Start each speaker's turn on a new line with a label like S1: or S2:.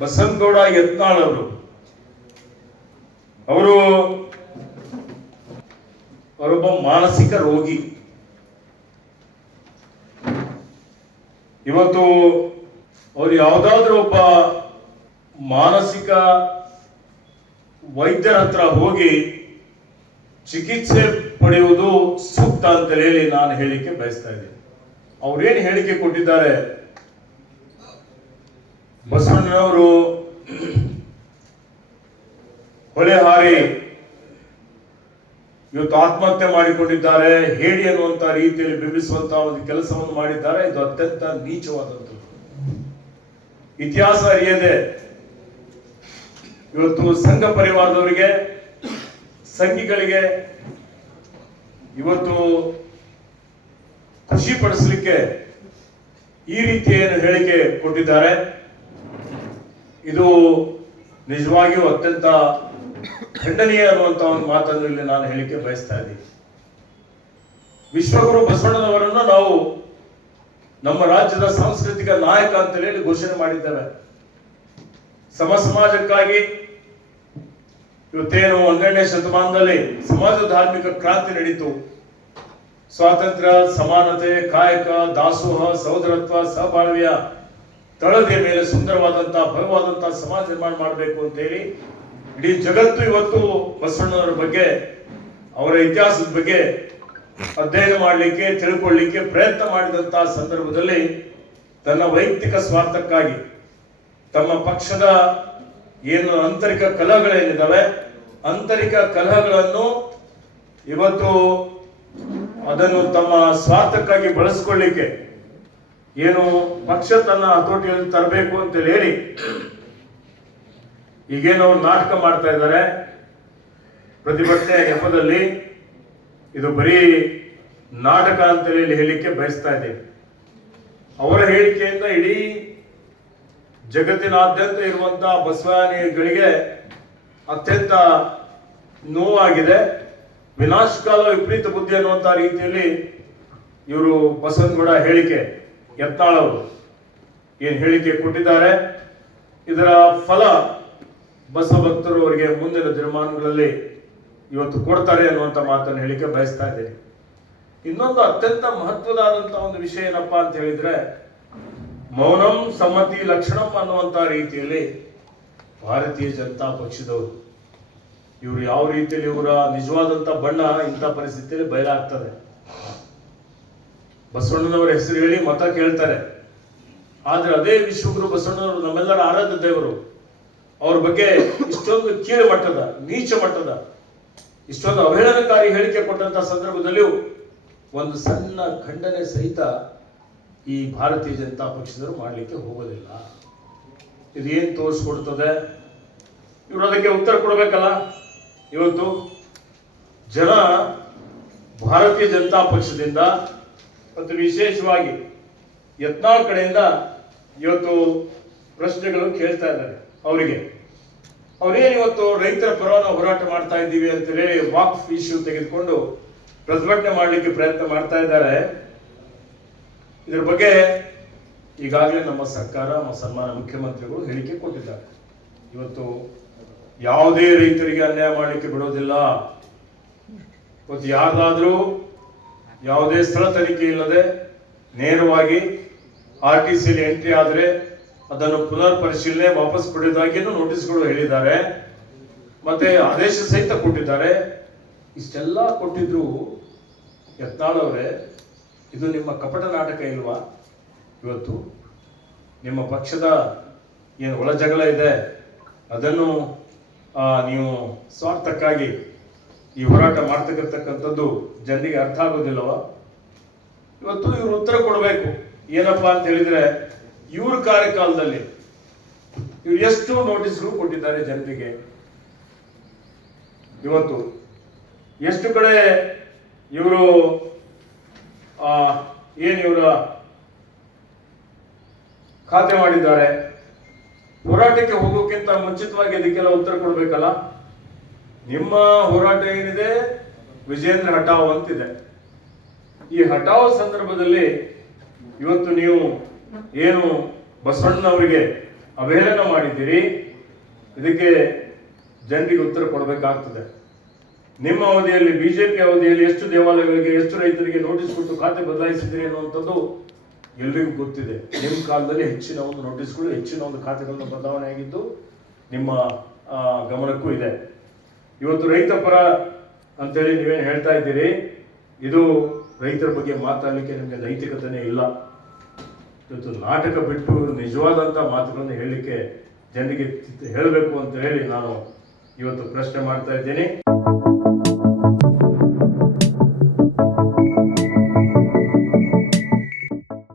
S1: ಬಸನಗೌಡ ಯತ್ನಾಳ್ ಅವರು ಅವರು ಅವರೊಬ್ಬ ಮಾನಸಿಕ ರೋಗಿ. ಇವತ್ತು ಅವರು ಯಾವುದಾದ್ರೂ ಒಬ್ಬ ಮಾನಸಿಕ ವೈದ್ಯರ ಹತ್ರ ಹೋಗಿ ಚಿಕಿತ್ಸೆ ಪಡೆಯುವುದು ಸೂಕ್ತ ಅಂತ ಹೇಳಿ ನಾನು ಹೇಳಿಕೆ ಬಯಸ್ತಾ ಇದ್ದೀನಿ. ಅವ್ರೇನು ಹೇಳಿಕೆ ಕೊಟ್ಟಿದ್ದಾರೆ? ಬಸವಣ್ಣನವರು ಹೊಳೆ ಹಾರಿ ಇವತ್ತು ಆತ್ಮಹತ್ಯೆ ಮಾಡಿಕೊಂಡಿದ್ದಾರೆ ಹೇಳಿ ಅನ್ನುವಂತ ರೀತಿಯಲ್ಲಿ ಬಿಂಬಿಸುವಂತಹ ಒಂದು ಕೆಲಸವನ್ನು ಮಾಡಿದ್ದಾರೆ. ಇದು ಅತ್ಯಂತ ನೀಚವಾದಂಥದ್ದು. ಇತಿಹಾಸ ಅರಿಯದೆ ಇವತ್ತು ಸಂಘ ಪರಿವಾರದವರಿಗೆ, ಸಂಘಿಗಳಿಗೆ ಇವತ್ತು ಖುಷಿ ಪಡಿಸಲಿಕ್ಕೆ ಈ ರೀತಿಯ ಹೇಳಿಕೆ ಕೊಟ್ಟಿದ್ದಾರೆ. ಇದು ನಿಜವಾಗಿಯೂ ಅತ್ಯಂತ ಖಂಡನೀಯ ಇರುವಂತಹ ಒಂದು ಮಾತನ್ನು ಇಲ್ಲಿ ನಾನು ಹೇಳಿಕೆ ಬಯಸ್ತಾ ಇದ್ದೀನಿ. ವಿಶ್ವಗುರು ಬಸವಣ್ಣನವರನ್ನು ನಾವು ನಮ್ಮ ರಾಜ್ಯದ ಸಾಂಸ್ಕೃತಿಕ ನಾಯಕ ಅಂತ ಹೇಳಿ ಘೋಷಣೆ ಮಾಡಿದ್ದೇವೆ. ಸಮ ಸಮಾಜಕ್ಕಾಗಿ ಇವತ್ತೇನು ಹನ್ನೆರಡನೇ ಶತಮಾನದಲ್ಲಿ ಸಮಾಜ ಧಾರ್ಮಿಕ ಕ್ರಾಂತಿ ನಡೀತು. ಸ್ವಾತಂತ್ರ್ಯ, ಸಮಾನತೆ, ಕಾಯಕ, ದಾಸೋಹ, ಸಹೋದರತ್ವ, ಸಹಬಾಳ್ವೆಯ ತಳದ ಮೇಲೆ ಸುಂದರವಾದಂತಹ ಭವ್ಯವಾದಂತಹ ಸಮಾಜ ನಿರ್ಮಾಣ ಮಾಡಬೇಕು ಅಂತ ಹೇಳಿ ಇಡೀ ಜಗತ್ತು ಇವತ್ತು ಬಸವಣ್ಣನವರ ಬಗ್ಗೆ, ಅವರ ಇತಿಹಾಸದ ಬಗ್ಗೆ ಅಧ್ಯಯನ ಮಾಡಲಿಕ್ಕೆ, ತಿಳ್ಕೊಳ್ಳಿಕ್ಕೆ ಪ್ರಯತ್ನ ಮಾಡಿದಂತಹ ಸಂದರ್ಭದಲ್ಲಿ ತನ್ನ ವೈಯಕ್ತಿಕ ಸ್ವಾರ್ಥಕ್ಕಾಗಿ ತಮ್ಮ ಪಕ್ಷದ ಏನು ಆಂತರಿಕ ಕಲಹಗಳೇನಿದ್ದಾವೆ ಆಂತರಿಕ ಕಲಹಗಳನ್ನು ಇವತ್ತು ಅದನ್ನು ತಮ್ಮ ಸ್ವಾರ್ಥಕ್ಕಾಗಿ ಬಳಸಿಕೊಳ್ಳಿಕ್ಕೆ ಏನು ಪಕ್ಷ ತನ್ನ ಹತೋಟಿಯಲ್ಲಿ ತರಬೇಕು ಅಂತೇಳಿ ಹೇಳಿ. ಈಗೇನು ಅವ್ರು ನಾಟಕ ಮಾಡ್ತಾ ಇದ್ದಾರೆ. ಪ್ರತಿಭಟನೆ ನೆಪದಲ್ಲಿ ಇದು ಬರೀ ನಾಟಕ ಅಂತ ಹೇಳಿ ಹೇಳಲಿಕ್ಕೆ ಬಯಸ್ತಾ ಇದ್ದೇನೆ. ಅವರ ಹೇಳಿಕೆಯಿಂದ ಇಡೀ ಜಗತ್ತಿನಾದ್ಯಂತ ಇರುವಂತಹ ಬಸವಾನಿಗಳಿಗೆ ಅತ್ಯಂತ ನೋವಾಗಿದೆ. ವಿನಾಶಕಾಲ ವಿಪರೀತ ಬುದ್ಧಿ ಅನ್ನುವಂತ ರೀತಿಯಲ್ಲಿ ಇವರು ಬಸವನಗೌಡ ಹೇಳಿಕೆ. ಯತ್ನಾಳ್ ಅವರು ಏನು ಹೇಳಿಕೆ ಕೊಟ್ಟಿದ್ದಾರೆ? ಇದರ ಫಲ ಬಸವ ಭಕ್ತರು ಅವರಿಗೆ ಮುಂದಿನ ದಿನಮಾನಗಳಲ್ಲಿ ಇವತ್ತು ಕೊಡ್ತಾರೆ ಅನ್ನುವಂಥ ಮಾತನ್ನು ಹೇಳಿಕೆ ಬಯಸ್ತಾ ಇದ್ದೇನೆ. ಇನ್ನೊಂದು ಅತ್ಯಂತ ಮಹತ್ವದಾದಂತಹ ಒಂದು ವಿಷಯ ಏನಪ್ಪಾ ಅಂತ ಹೇಳಿದ್ರೆ, ಮೌನಂ ಸಮ್ಮತಿ ಲಕ್ಷಣಂ ಅನ್ನುವಂತ ರೀತಿಯಲ್ಲಿ ಭಾರತೀಯ ಜನತಾ ಪಕ್ಷದವರು, ಇವರು ಯಾವ ರೀತಿಯಲ್ಲಿ ಇವರ ನಿಜವಾದಂತ ಬಣ್ಣ ಇಂಥ ಪರಿಸ್ಥಿತಿಯಲ್ಲಿ ಬಯಲಾಗ್ತದೆ. ಬಸವಣ್ಣನವರ ಹೆಸರು ಹೇಳಿ ಮತ ಕೇಳ್ತಾರೆ. ಆದ್ರೆ ಅದೇ ವಿಶ್ವಗುರು ಬಸವಣ್ಣನವರು ನಮ್ಮೆಲ್ಲರ ಆರಾಧ್ಯ ದೇವರು. ಅವ್ರ ಬಗ್ಗೆ ಇಷ್ಟೊಂದು ಕೀಳು ಮಟ್ಟದ, ನೀಚ ಮಟ್ಟದ, ಇಷ್ಟೊಂದು ಅವಹೇಳನಕಾರಿ ಹೇಳಿಕೆ ಕೊಟ್ಟಂತ ಸಂದರ್ಭದಲ್ಲಿಯೂ ಒಂದು ಸಣ್ಣ ಖಂಡನೆ ಸಹಿತ ಈ ಭಾರತೀಯ ಜನತಾ ಪಕ್ಷದವರು ಮಾಡಲಿಕ್ಕೆ ಹೋಗೋದಿಲ್ಲ. ಇದೇನು ತೋರಿಸ್ಕೊಡ್ತದೆ? ಇವರು ಅದಕ್ಕೆ ಉತ್ತರ ಕೊಡಬೇಕಲ್ಲ? ಇವತ್ತು ಜನ ಭಾರತೀಯ ಜನತಾ ಪಕ್ಷದಿಂದ ಮತ್ತು ವಿಶೇಷವಾಗಿ ಯತ್ನಾಳ್ ಕಡೆಯಿಂದ ಇವತ್ತು ಪ್ರಶ್ನೆಗಳು ಕೇಳ್ತಾ ಇದ್ದಾರೆ ಅವರಿಗೆ. ಅವ್ರೇನು ಇವತ್ತು ರೈತರ ಪರವಾಗಿ ಹೋರಾಟ ಮಾಡ್ತಾ ಇದ್ದೀವಿ ಅಂತ ಹೇಳಿ ವಾಕ್ ಇಶ್ಯೂ ತೆಗೆದುಕೊಂಡು ಪ್ರತಿಭಟನೆ ಮಾಡಲಿಕ್ಕೆ ಪ್ರಯತ್ನ ಮಾಡ್ತಾ ಇದ್ದಾರೆ. ಇದ್ರ ಬಗ್ಗೆ ಈಗಾಗಲೇ ನಮ್ಮ ಸರ್ಕಾರ ನಮ್ಮ ಸನ್ಮಾನ ಮುಖ್ಯಮಂತ್ರಿಗಳು ಹೇಳಿಕೆ ಕೊಟ್ಟಿದ್ದಾರೆ. ಇವತ್ತು ಯಾವುದೇ ರೈತರಿಗೆ ಅನ್ಯಾಯ ಮಾಡಲಿಕ್ಕೆ ಬಿಡೋದಿಲ್ಲ. ಇವತ್ತು ಯಾರ್ದಾದ್ರೂ ಯಾವುದೇ ಸ್ಥಳ ತನಿಖೆ ಇಲ್ಲದೆ ನೇರವಾಗಿ ಆರ್ ಟಿ ಸಿಲಿ ಎಂಟ್ರಿ ಆದರೆ ಅದನ್ನು ಪುನರ್ ಪರಿಶೀಲನೆ ವಾಪಸ್ ಪಡೆಯುವುದಾಗಿಯೂ ನೋಟಿಸ್ಗಳು ಹೇಳಿದ್ದಾರೆ. ಮತ್ತೆ ಆದೇಶ ಸಹಿತ ಕೊಟ್ಟಿದ್ದಾರೆ. ಇಷ್ಟೆಲ್ಲ ಕೊಟ್ಟಿದ್ರು ಯತ್ನಾಳ್ ಅವರೇ, ಇದು ನಿಮ್ಮ ಕಪಟ ನಾಟಕ ಇಲ್ವಾ? ಇವತ್ತು ನಿಮ್ಮ ಪಕ್ಷದ ಏನು ಒಳ ಜಗಳ ಇದೆ, ಅದನ್ನು ನೀವು ಸ್ವಾರ್ಥಕ್ಕಾಗಿ ಈ ಹೋರಾಟ ಮಾಡ್ತಕ್ಕಿರ್ತಕ್ಕಂಥದ್ದು ಜನರಿಗೆ ಅರ್ಥ ಆಗೋದಿಲ್ಲವ? ಇವತ್ತು ಇವರು ಉತ್ತರ ಕೊಡಬೇಕು. ಏನಪ್ಪಾ ಅಂತ ಹೇಳಿದ್ರೆ, ಇವ್ರ ಕಾರ್ಯಕಾಲದಲ್ಲಿ ಇವ್ರು ಎಷ್ಟು ನೋಟಿಸ್ಗಳು ಕೊಟ್ಟಿದ್ದಾರೆ ಜನರಿಗೆ? ಇವತ್ತು ಎಷ್ಟು ಕಡೆ ಇವರು ಏನ್ ಇವರ ಖಾತೆ ಮಾಡಿದ್ದಾರೆ? ಹೋರಾಟಕ್ಕೆ ಹೋಗೋಕ್ಕಿಂತ ಮುಂಚಿತವಾಗಿ ಇದಕ್ಕೆಲ್ಲ ಉತ್ತರ ಕೊಡ್ಬೇಕಲ್ಲ? ನಿಮ್ಮ ಹೋರಾಟ ಏನಿದೆ? ವಿಜೇಂದ್ರ ಹಟಾವ್ ಅಂತಿದೆ. ಈ ಹಟಾವ್ ಸಂದರ್ಭದಲ್ಲಿ ಇವತ್ತು ನೀವು ಏನು ಬಸವಣ್ಣವರಿಗೆ ಅವಹೇಳನ ಮಾಡಿದ್ದೀರಿ? ಇದಕ್ಕೆ ಜನರಿಗೆ ಉತ್ತರ ಕೊಡಬೇಕಾಗ್ತದೆ. ನಿಮ್ಮ ಅವಧಿಯಲ್ಲಿ, ಬಿಜೆಪಿ ಅವಧಿಯಲ್ಲಿ ಎಷ್ಟು ದೇವಾಲಯಗಳಿಗೆ, ಎಷ್ಟು ರೈತರಿಗೆ ನೋಟಿಸ್ ಕೊಟ್ಟು ಖಾತೆ ಬದಲಾಯಿಸಿದ್ರಿ ಅನ್ನುವಂಥದ್ದು ಎಲ್ರಿಗೂ ಗೊತ್ತಿದೆ. ನಿಮ್ಮ ಕಾಲದಲ್ಲಿ ಹೆಚ್ಚಿನ ಒಂದು ನೋಟಿಸ್ಗಳು, ಹೆಚ್ಚಿನ ಒಂದು ಖಾತೆಗಳನ್ನು ಬದಲಾವಣೆ ಆಗಿದ್ದು ನಿಮ್ಮ ಗಮನಕ್ಕೂ ಇದೆ. ಇವತ್ತು ರೈತ ಪರ ಅಂತೇಳಿ ನೀವೇನು ಹೇಳ್ತಾ ಇದ್ದೀರಿ? ಇದು ರೈತರ ಬಗ್ಗೆ ಮಾತಾಡಲಿಕ್ಕೆ ನಿಮಗೆ ನೈತಿಕತೆನೇ ಇಲ್ಲ. ಇವತ್ತು ನಾಟಕ ಬಿಟ್ಟು ನಿಜವಾದಂಥ ಮಾತುಗಳನ್ನು ಹೇಳಲಿಕ್ಕೆ ಜನರಿಗೆ ಹೇಳಬೇಕು ಅಂತ ಹೇಳಿ ನಾನು ಇವತ್ತು ಪ್ರಶ್ನೆ ಮಾಡ್ತಾ ಇದ್ದೀನಿ.